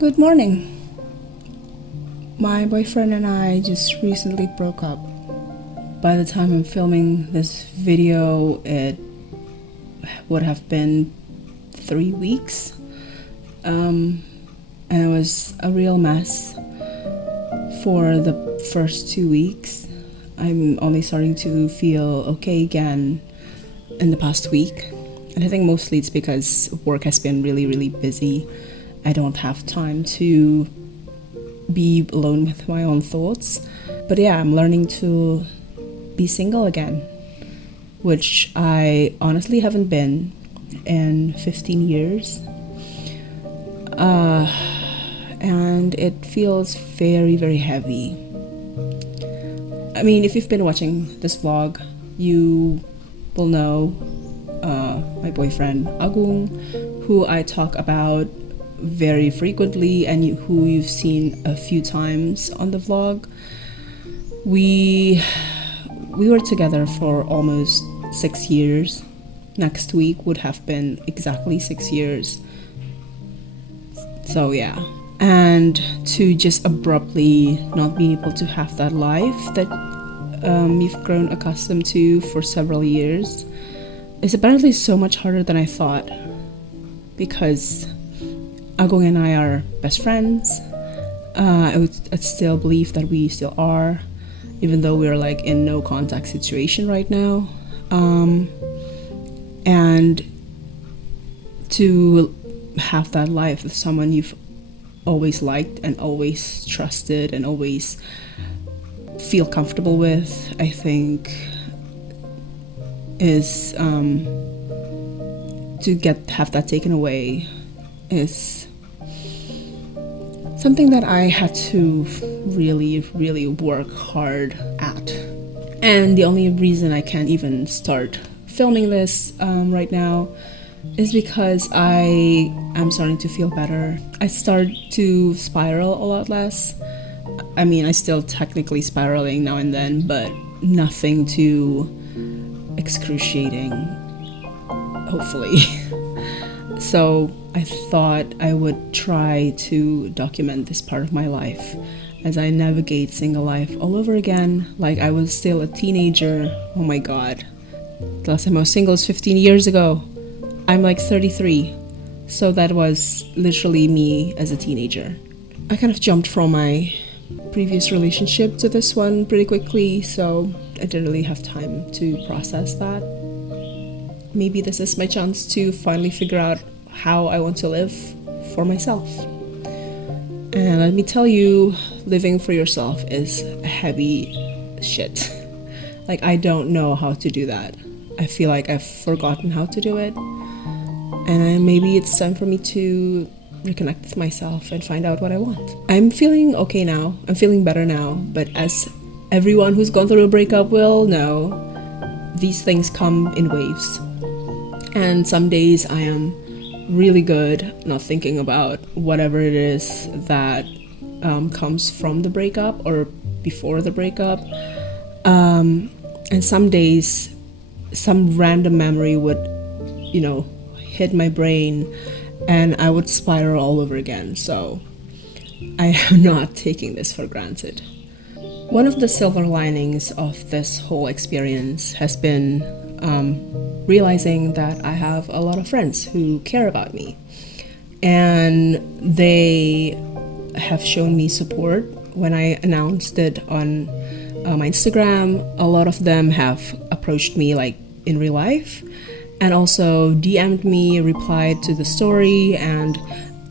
Good morning. My boyfriend and I just recently broke up. By the time I'm filming this video, it would have been 3 weeks. And it was a real mess for the first 2 weeks. I'm only starting to feel okay again in the past week. And I think mostly it's because work has been really busy. I don't have time to be alone with my own thoughts. But yeah, I'm learning to be single again, which I honestly haven't been in 15 years. And it feels very heavy. I mean, if you've been watching this vlog, you will know my boyfriend Agung, who I talk about very frequently and who you've seen a few times on the vlog. We were together for almost 6 years. Next week would have been exactly 6 years. So yeah. And to just abruptly not be able to have that life that you've grown accustomed to for several years is apparently so much harder than I thought, because Agong and I are best friends. I still believe that we still are, even though we're like in no contact situation right now. And to have that life with someone you've always liked and always trusted and always feel comfortable with, I think is to have that taken away is something that I had to really work hard at. And the only reason I can't even start filming this right now is because I am starting to feel better. I start to spiral a lot less. I mean, I still technically spiraling now and then, but nothing too excruciating, hopefully. So I thought I would try to document this part of my life as I navigate single life all over again, like I was still a teenager. Oh my god. The last time I was single was 15 years ago. I'm like 33. So that was literally me as a teenager. I kind of jumped from my previous relationship to this one pretty quickly, so I didn't really have time to process that. Maybe this is my chance to finally figure out how I want to live for myself. And let me tell you, living for yourself is heavy shit. Like, I don't know how to do that. I feel like I've forgotten how to do it. And maybe it's time for me to reconnect with myself and find out what I want. I'm feeling okay now. I'm feeling better now. But as everyone who's gone through a breakup will know, these things come in waves. And some days I am really good not thinking about whatever it is that comes from the breakup or before the breakup. And some days, some random memory would, hit my brain and I would spiral all over again. So I am not taking this for granted. One of the silver linings of this whole experience has been realizing that I have a lot of friends who care about me, and they have shown me support when I announced it on my Instagram. A lot of them have approached me like in real life and also DM'd me, replied to the story and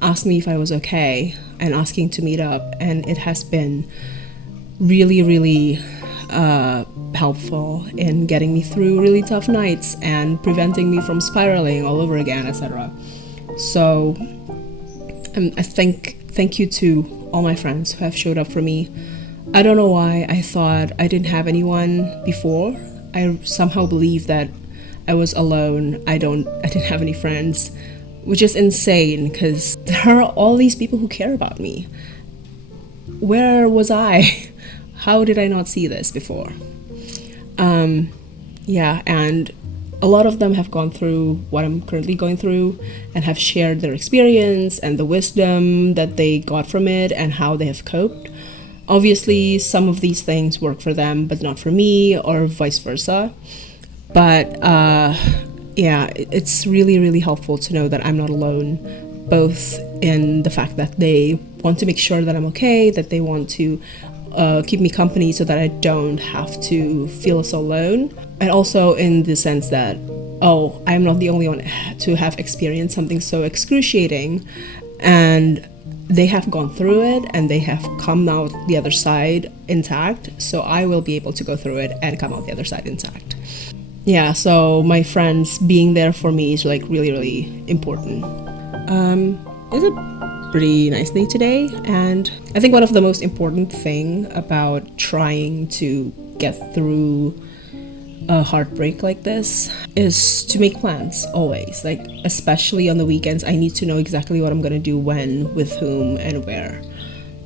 asked me if I was okay and asking to meet up, and it has been really helpful in getting me through really tough nights and preventing me from spiraling all over again, etc. So I thank you to all my friends who have showed up for me. I don't know why I thought I didn't have anyone before. I somehow believed that I was alone. I didn't have any friends, which is insane because there are all these people who care about me. Where was I? How did I not see this before? Yeah, and A lot of them have gone through what I'm currently going through and have shared their experience and the wisdom that they got from it and how they have coped. Obviously, some of these things work for them, but not for me, or vice versa. But yeah, it's really, really helpful to know that I'm not alone, both in the fact that they want to make sure that I'm okay, that they want to keep me company so that I don't have to feel so alone, and also in the sense that, oh, I'm not the only one to have experienced something so excruciating, and they have gone through it and they have come out the other side intact, so I will be able to go through it and come out the other side intact. Yeah, so my friends being there for me is like really, really important. It's a pretty nice day today, and I think one of the most important thing about trying to get through a heartbreak like this is to make plans always. Like, especially on the weekends, I need to know exactly what I'm gonna do when, with whom, and where,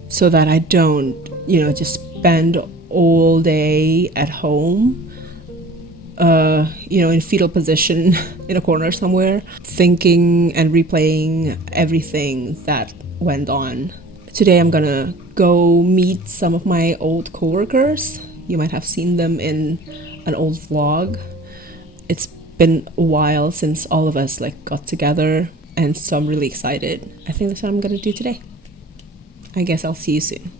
so that I don't, just spend all day at home, in fetal position in a corner somewhere, thinking and replaying everything that went on. Today I'm gonna go meet some of my old coworkers. You might have seen them in an old vlog. It's been a while since all of us got together, and so I'm really excited. I think that's what I'm gonna do today. I guess I'll see you soon.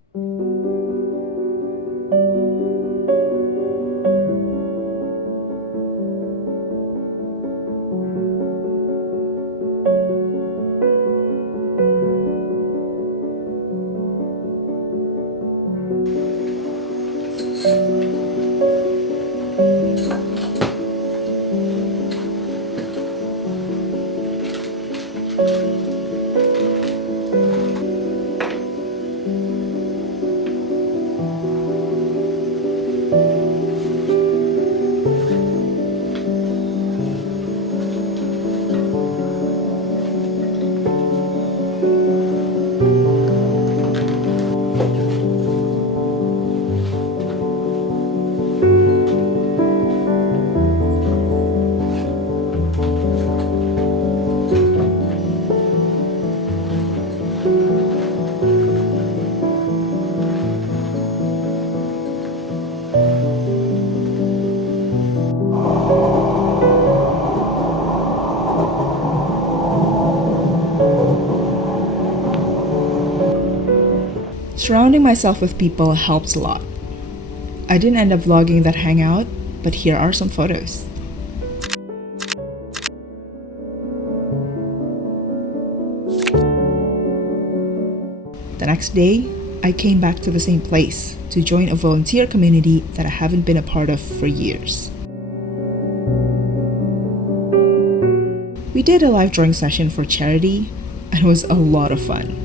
Surrounding myself with people helps a lot. I didn't end up vlogging that hangout, but here are some photos. The next day, I came back to the same place to join a volunteer community that I haven't been a part of for years. We did a live drawing session for charity, and it was a lot of fun.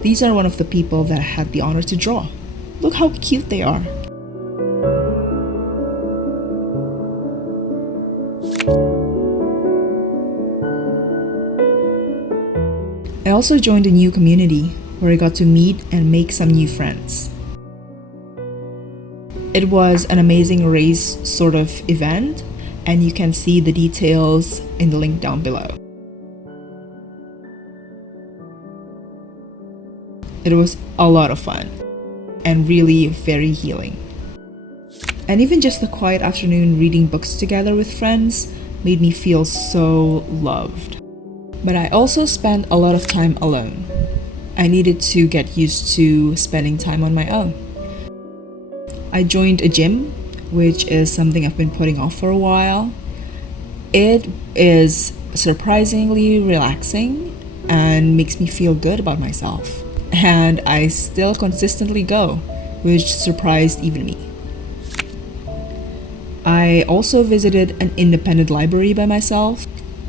These are one of the people that I had the honor to draw. Look how cute they are. I also joined a new community where I got to meet and make some new friends. It was an amazing race sort of event, and you can see the details in the link down below. It was a lot of fun and really very healing. And even just the quiet afternoon reading books together with friends made me feel so loved. But I also spent a lot of time alone. I needed to get used to spending time on my own. I joined a gym, which is something I've been putting off for a while. It is surprisingly relaxing and makes me feel good about myself. And I still consistently go, which surprised even me. I also visited an independent library by myself.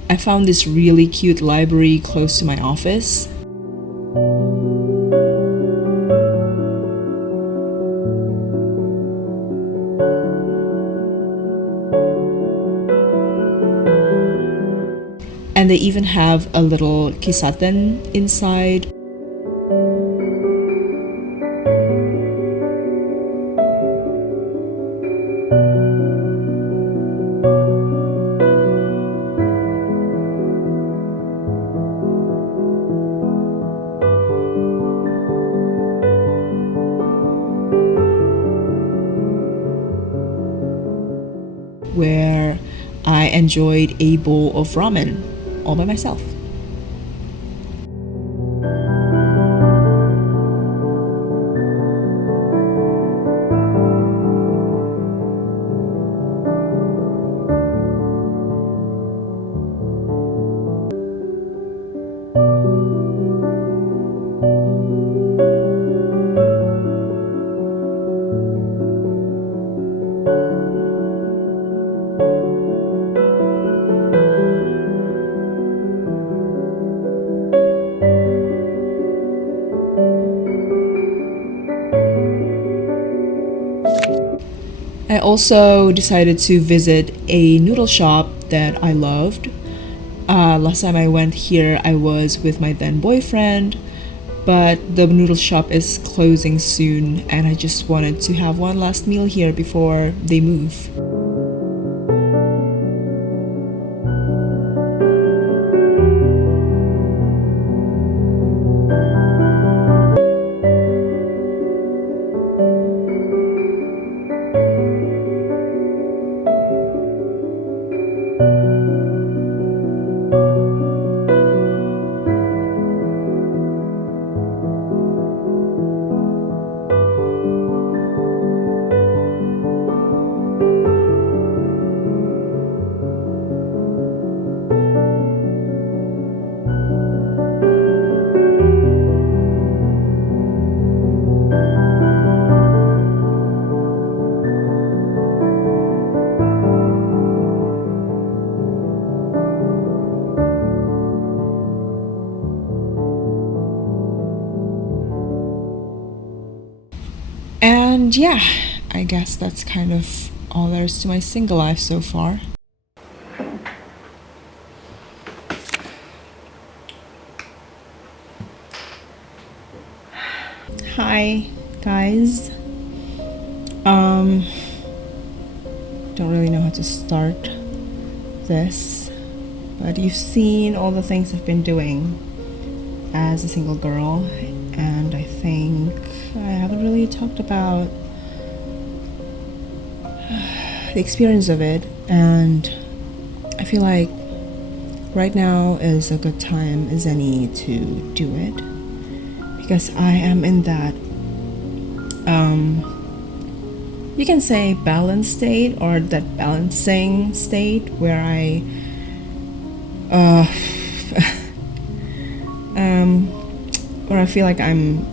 I found this really cute library close to my office. And they even have a little kisaten inside. Where I enjoyed a bowl of ramen all by myself. I also decided to visit a noodle shop that I loved. Last time I went here, I was with my then boyfriend, but the noodle shop is closing soon, and I just wanted to have one last meal here before they move. And yeah, I guess that's kind of all there is to my single life so far. Hi guys. Don't really know how to start this, but you've seen all the things I've been doing as a single girl, and I think I haven't really talked about the experience of it, and I feel like right now is a good time as any to do it, because I am in that you can say balanced state, or that balancing state where I where I feel like I'm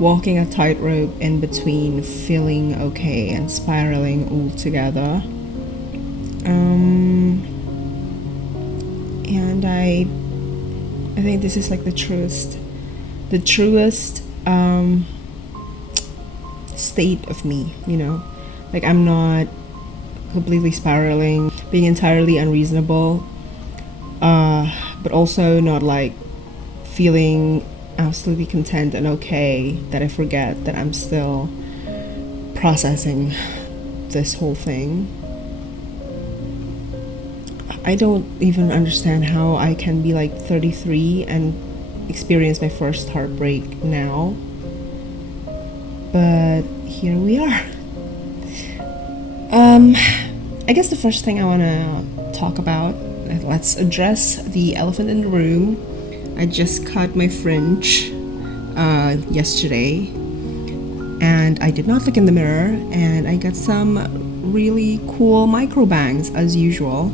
walking a tightrope in between feeling okay and spiraling all together. And I think this is like the truest state of me, you know? Like, I'm not completely spiraling, being entirely unreasonable, but also not like feeling absolutely content and okay that I forget that I'm still processing this whole thing. I don't even understand how I can be like 33 and experience my first heartbreak now, but here we are. I guess the first thing I want to talk about, let's address the elephant in the room. I just cut my fringe yesterday, and I did not look in the mirror, and I got some really cool micro bangs as usual.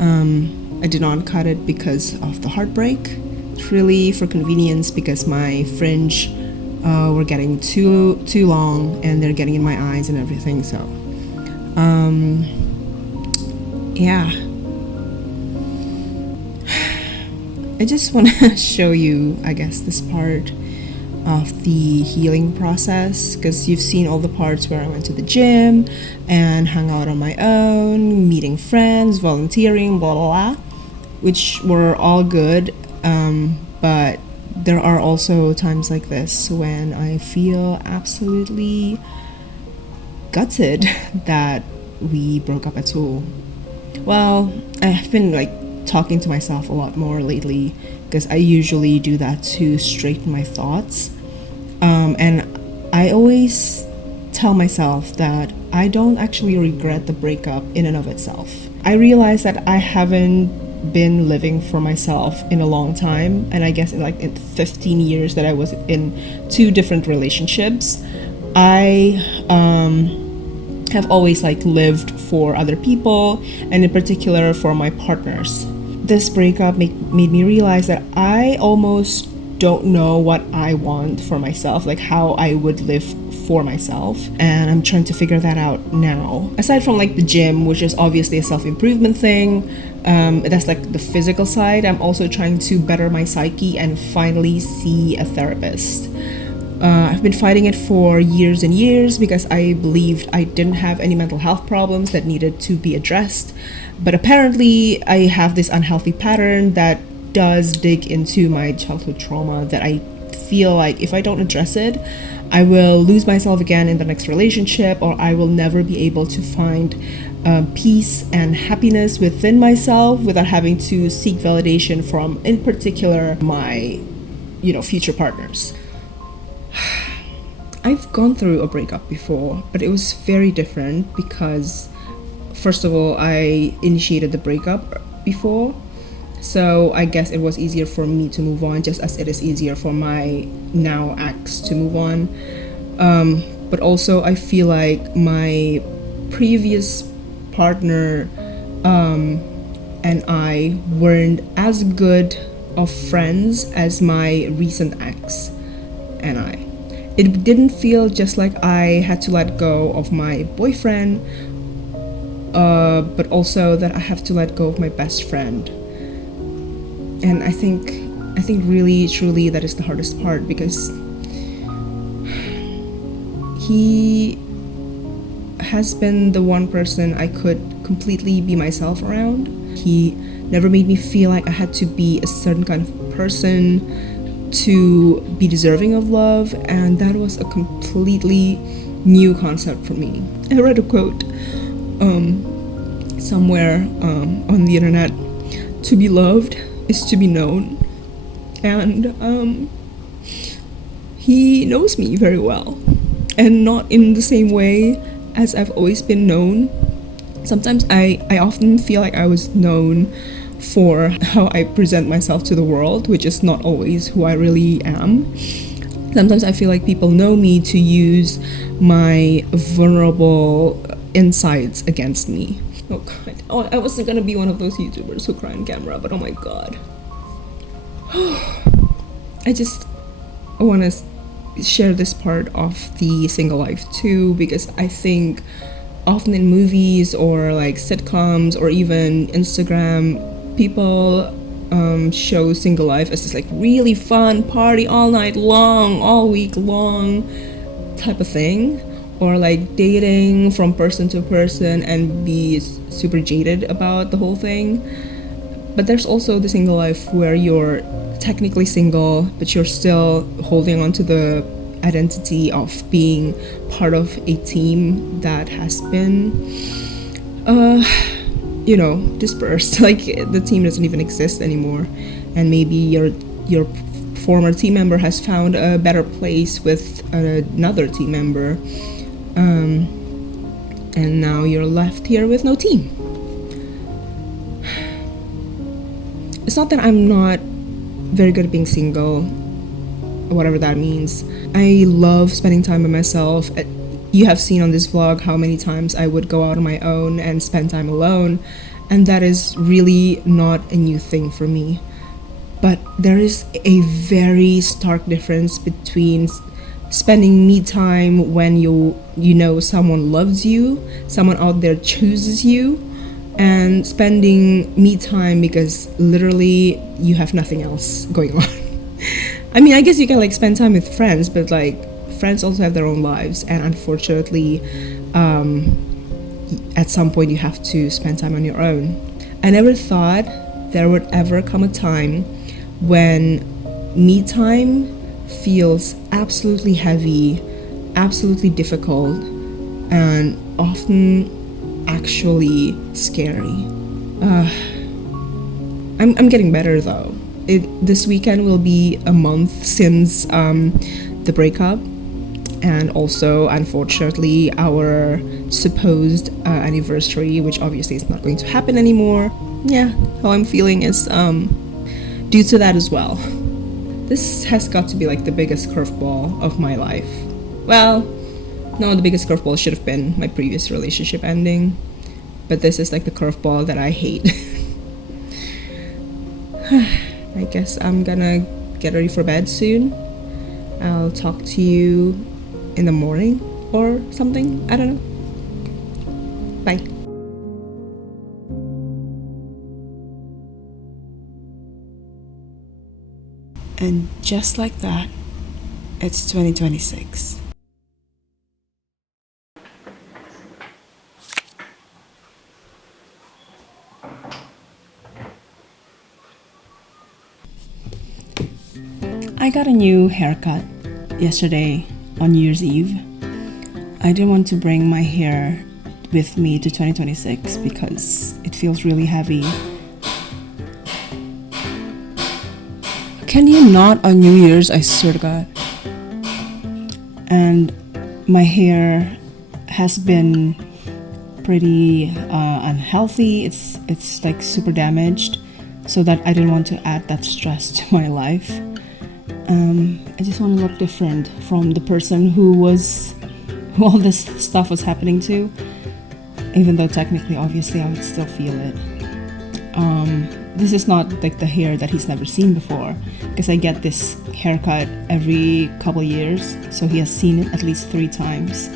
I did not cut it because of the heartbreak. It's really for convenience, because my fringe were getting too long, and they're getting in my eyes and everything. So yeah, I just want to show you, I guess, this part of the healing process, because you've seen all the parts where I went to the gym and hung out on my own, meeting friends, volunteering, blah blah blah. which were all good, but there are also times like this when I feel absolutely gutted that we broke up at all. Well, I've been like talking to myself a lot more lately, because I usually do that to straighten my thoughts, and I always tell myself that I don't actually regret the breakup in and of itself. I realize that I haven't been living for myself in a long time, and I guess in 15 years that I was in 2 different relationships, I have always lived for other people, and in particular for my partners. This breakup made me realize that I almost don't know what I want for myself, how I would live for myself, and I'm trying to figure that out now. Aside from the gym, which is obviously a self-improvement thing, that's the physical side, I'm also trying to better my psyche and finally see a therapist. I've been fighting it for years and years because I believed I didn't have any mental health problems that needed to be addressed, but apparently I have this unhealthy pattern that does dig into my childhood trauma that I feel like if I don't address it, I will lose myself again in the next relationship, or I will never be able to find peace and happiness within myself without having to seek validation from, in particular, my future partners. I've gone through a breakup before, but it was very different because, first of all, I initiated the breakup before, so I guess it was easier for me to move on, just as it is easier for my now ex to move on. But also I feel like my previous partner and I weren't as good of friends as my recent ex and I. It didn't feel just like I had to let go of my boyfriend, but also that I have to let go of my best friend. And I think really truly that is the hardest part, because he has been the one person I could completely be myself around. He never made me feel like I had to be a certain kind of person to be deserving of love, and that was a completely new concept for me. I read a quote somewhere on the internet: "To be loved is to be known," and he knows me very well, and not in the same way as I've always been known. Sometimes I often feel like I was known for how I present myself to the world, which is not always who I really am. Sometimes I feel like people know me to use my vulnerable insights against me. Oh god. Oh, I wasn't gonna be one of those YouTubers who cry on camera, but oh my god. I just want to share this part of the single life too, because I think often in movies or sitcoms or even Instagram, people show single life as this really fun party all night long, all week long type of thing, or dating from person to person and be super jaded about the whole thing. But there's also the single life where you're technically single, but you're still holding on to the identity of being part of a team that has been dispersed. The team doesn't even exist anymore, and maybe your former team member has found a better place with another team member, and now you're left here with no team. It's not that I'm not very good at being single, whatever that means. I love spending time by myself. You have seen on this vlog how many times I would go out on my own and spend time alone, and that is really not a new thing for me. But there is a very stark difference between spending me time when you know someone loves you, someone out there chooses you, and spending me time because literally you have nothing else going on. I mean, I guess you can spend time with friends, but friends also have their own lives, and unfortunately at some point you have to spend time on your own. I never thought there would ever come a time when me time feels absolutely heavy, absolutely difficult, and often actually scary. I'm getting better though. This weekend will be a month since the breakup, and also unfortunately our supposed anniversary, which obviously is not going to happen anymore. Yeah, how I'm feeling is due to that as well. This has got to be like the biggest curveball of my life. Well, no, the biggest curveball should have been my previous relationship ending, but this is like the curveball that I hate. I guess I'm gonna get ready for bed soon. I'll talk to you in the morning or something. I don't know. Bye. And just like that, it's 2026. I got a new haircut yesterday on New Year's Eve. I didn't want to bring my hair with me to 2026 because it feels really heavy. Can you not on New Year's? I swear to God. And my hair has been pretty unhealthy. It's like super damaged, so that I didn't want to add that stress to my life. I just want to look different from the person who all this stuff was happening to, even though technically, obviously, I would still feel it. This is not like the hair that he's never seen before, because I get this haircut every couple years, so he has seen it at least 3 times,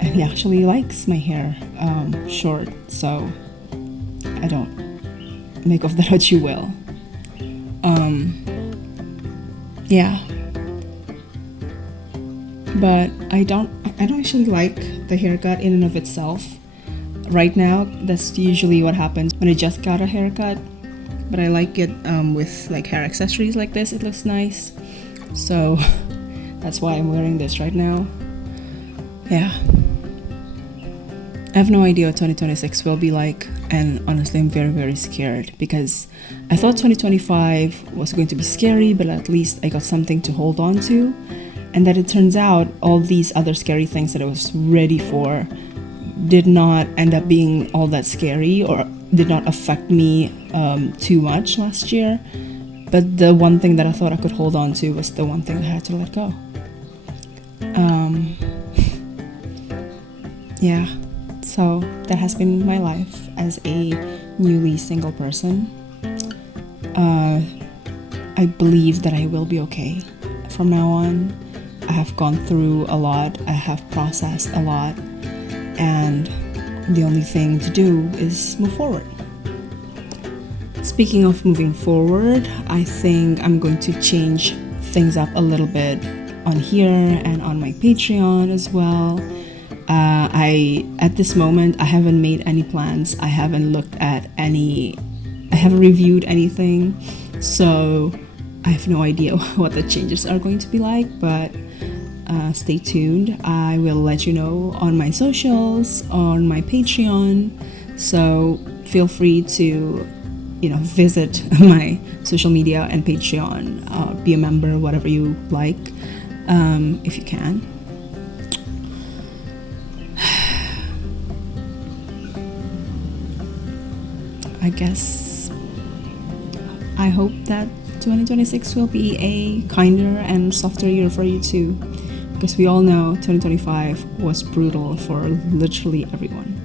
and he actually likes my hair short, so I don't make of that what you will. Yeah, but I don't actually like the haircut in and of itself. Right now, that's usually what happens when I just got a haircut, but I like it with like hair accessories like this. It looks nice, so that's why I'm wearing this right now. Yeah, I have no idea what 2026 will be like, and honestly I'm very, very scared, because I thought 2025 was going to be scary, but at least I got something to hold on to, and that it turns out all these other scary things that I was ready for did not end up being all that scary, or did not affect me too much last year. But the one thing that I thought I could hold on to was the one thing that I had to let go. Yeah, so that has been my life as a newly single person. I believe that I will be okay from now on. I have gone through a lot, I have processed a lot, and the only thing to do is move forward. Speaking of moving forward, I think I'm going to change things up a little bit on here and on my Patreon as well. At this moment, I haven't made any plans. I haven't reviewed anything, so I have no idea what the changes are going to be like, but stay tuned. I will let you know on my socials, on my Patreon, so feel free to visit my social media and Patreon, be a member, whatever you like, if you can. I guess I hope that 2026 will be a kinder and softer year for you too, because we all know 2025 was brutal for literally everyone.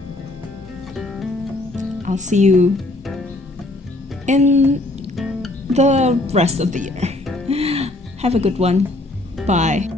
I'll see you in the rest of the year. Have a good one. Bye.